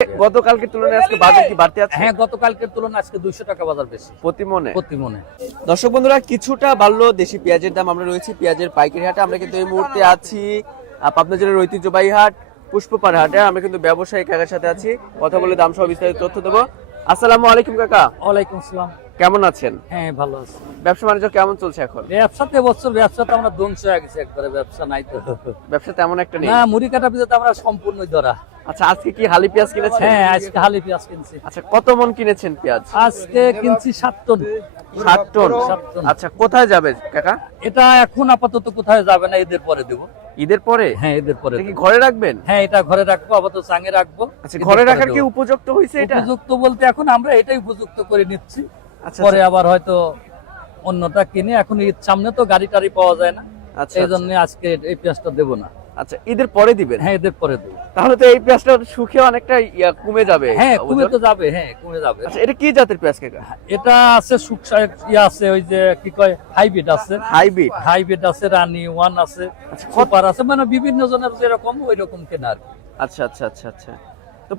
গতকালকের তুলনায় আজকে বাজার কি বাড়তি আছে? হ্যাঁ, গতকালকের তুলনায় আজকে 200 টাকা বাজার বেশি প্রতি মনে। দর্শক বন্ধুরা, কিছুটা বাড়লো দেশি পেঁয়াজের দাম। আমরা রয়েছি পেঁয়াজের পাইকারি হাটে। আমরা কিন্তু এই মুহূর্তে আছি পাবনা জেলার ঐতিহ্যবাহী হাট পুষ্পপাড় হাটে। আমরা কিন্তু ব্যবসায়ী কাকার সাথে আছি, কথা বলে দাম সহ বিস্তারিত তথ্য দেবো। আসসালামু আলাইকুম কাকা। ওয়ালাইকুম আসসালাম। কেমন আছেন? হ্যাঁ, ভালো আছি। ব্যবসা বাণিজ্য কেমন চলছে এখন? ব্যবসাতে আমরা ধ্বংস হয়ে গেছি একবারে, ব্যবসা নাই তো। ব্যবসা তেমন একটা নেই না, মুড়ি কাটা পিছাতে আমরা সম্পূর্ণই ধরা। আচ্ছা, আজকে কি হালি পেঁয়াজ কিনেছেন? হ্যাঁ, আজকে হালি পেঁয়াজ কিনছি। আচ্ছা, কত মন কিনেছেন পেঁয়াজ? আজকে কিনছি 7 টন। 7 টন। 7 টন। আচ্ছা, কোথায় যাবে কাকা? এটা এখন আপাতত কোথায় যাবে না, ঈদের পরে দেব। ঈদের পরে? হ্যাঁ, ঈদের পরে। কি ঘরে রাখবেন? হ্যাঁ, এটা ঘরে রাখবো, আপাতত চাঙে রাখবো। আচ্ছা, ঘরে রাখার কি উপযুক্ত হইছে এটা? উপযুক্ত বলতে এখন আমরা এটাই উপযুক্ত করে নিচ্ছি। আচ্ছা, পরে আবার হয়তো অন্যটা কিনে, এখন ঈদ সামনে তো গাড়ি টাড়ি পাওয়া যায় না, আচ্ছা, এই জন্য আজকে এই পেঁয়াজটা দেবো না। আচ্ছা, ঈদের পরে দিবেন? হ্যাঁ, ঈদের পরে দেবো। তাহলে তো এই পেঁয়াজটা সুখে অনেকটা কমে যাবে। হ্যাঁ, কমে তো যাবে। হ্যাঁ, কমে যাবে। আচ্ছা, এটা কি জাতের পেঁয়াজ কাকা? এটা আছে আছে, ওই যে কি কয়, হাইব্রিড আছে। হাইব্রিড আছে, রানী ওয়ান আছে, সুপার আছে, মানে বিভিন্ন জনের যেরকম ওই রকম কেনা আর কি। আচ্ছা আচ্ছা আচ্ছা আচ্ছা। তো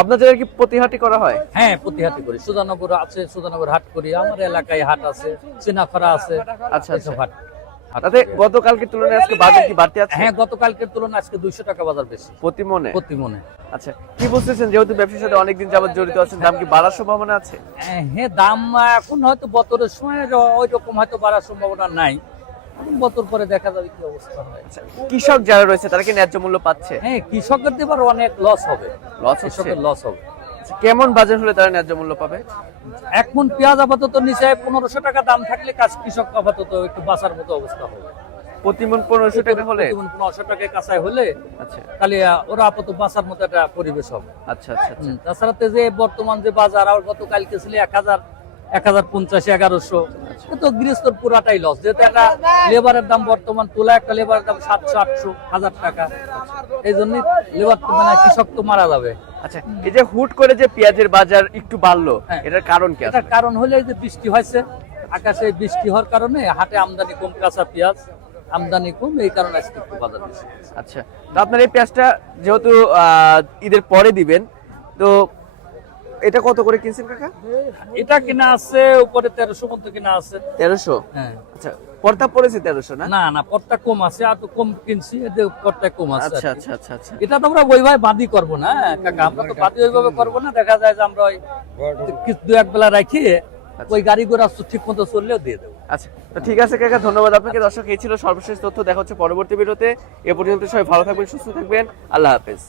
আপনার জায়গায় কি প্রতিহাটি করা হয়? হ্যাঁ, প্রতিহাটি করি। সুজানগর আছে, সুজানগর হাট করি। আমার এলাকায় হাট আছে, চিনাখরা আছে। আচ্ছা আচ্ছা। তাতে গতকালকের তুলনায় আজকে বাজার কি বাড়তি আছে? হ্যাঁ, গতকালকের তুলনায় আজকে 200 টাকা বাজার বেশি প্রতি মনে। আচ্ছা, কি বুঝতেছেন, যেহেতু ব্যবসার সাথে অনেকদিন যাবত জড়িত আছেন, দাম কি বাড়ার সম্ভাবনা আছে? হ্যাঁ, দাম এখন হয়তো বছরের সময় ওই রকম হয়তো বাড়ার সম্ভাবনা নাই। বছর পরে দেখা যাবে কি অবস্থা হয়। আচ্ছা, কৃষক যারা রয়েছে তারা কি ন্যায্য মূল্য পাচ্ছে? হ্যাঁ, কৃষকদের এবার অনেক লস হবে। লস হবে। কেমন বাজার হলে তারা ন্যায্য মূল্য পাবে? এখন পেঁয়াজ আপাতত নিচে 1500 টাকা দাম থাকলে কৃষক আপাতত একটু বাঁচার মতো অবস্থা হবে। প্রতি মন 1500 টাকা হলে? 1500 টাকায় কাঁচাই হলে, আচ্ছা, তাহলে ওরা আপাতত বাঁচার মতো একটা পরিবেশ হবে। আচ্ছা আচ্ছা। তাছাড়া যে বর্তমান যে বাজার, আর গতকালকে ছিল 1050, 1100, তো গৃহস্থর পুরাটাই লস। যেহেতু একটা লেবারের দাম বর্তমান তোলা, একটা লেবারের দাম 700, 800, 1000 টাকা। এই জন্য লেবার মানে কৃষক তো মারা যাবে। আচ্ছা, এই যে হুট করে যে পেঁয়াজের বাজার একটু বাড়লো, এটার কারণ কি? এটার কারণ হলো এই যে বৃষ্টি হয়েছে, আকাশে বৃষ্টি হওয়ার কারণে হাটে আমদানি কম, কাঁচা পেঁয়াজ আমদানি কম, এই কারণে আজকে একটু বাজার বেশি। আচ্ছা, তো আপনার এই পেঁয়াজটা যেহেতু ঈদের পরে দিবেন, তো এটা কত করে কিনছেন কাকা? এটা কিনা আছে উপরে 1300 মতো কিনা আছে। 1300? হ্যাঁ। আচ্ছা, পর্তা পড়েছে 1300 না? না, পর্তা কম আছে, আর তো কম কিনছি, এতে পর্তা কম আছে। আচ্ছা আচ্ছা আচ্ছা আচ্ছা। এটা তো আমরা ওইভাবে বাদি করব না কাকা, আমরা তো বাদি ওইভাবে করব না। দেখা যায় যে আমরা ওই দু এক বেলা রাখি, ওই গাড়ি ঘোড়া ঠিক মতো চললেও দিয়ে দেবো। আচ্ছা, তো ঠিক আছে কাকা, ধন্যবাদ আপনাকে। দর্শক, এই ছিল সর্বশেষ তথ্য। দেখা হচ্ছে পরবর্তী ভিডিওতে। এ পর্যন্ত সবাই ভালো থাকবেন, সুস্থ থাকবেন। আল্লাহ হাফেজ।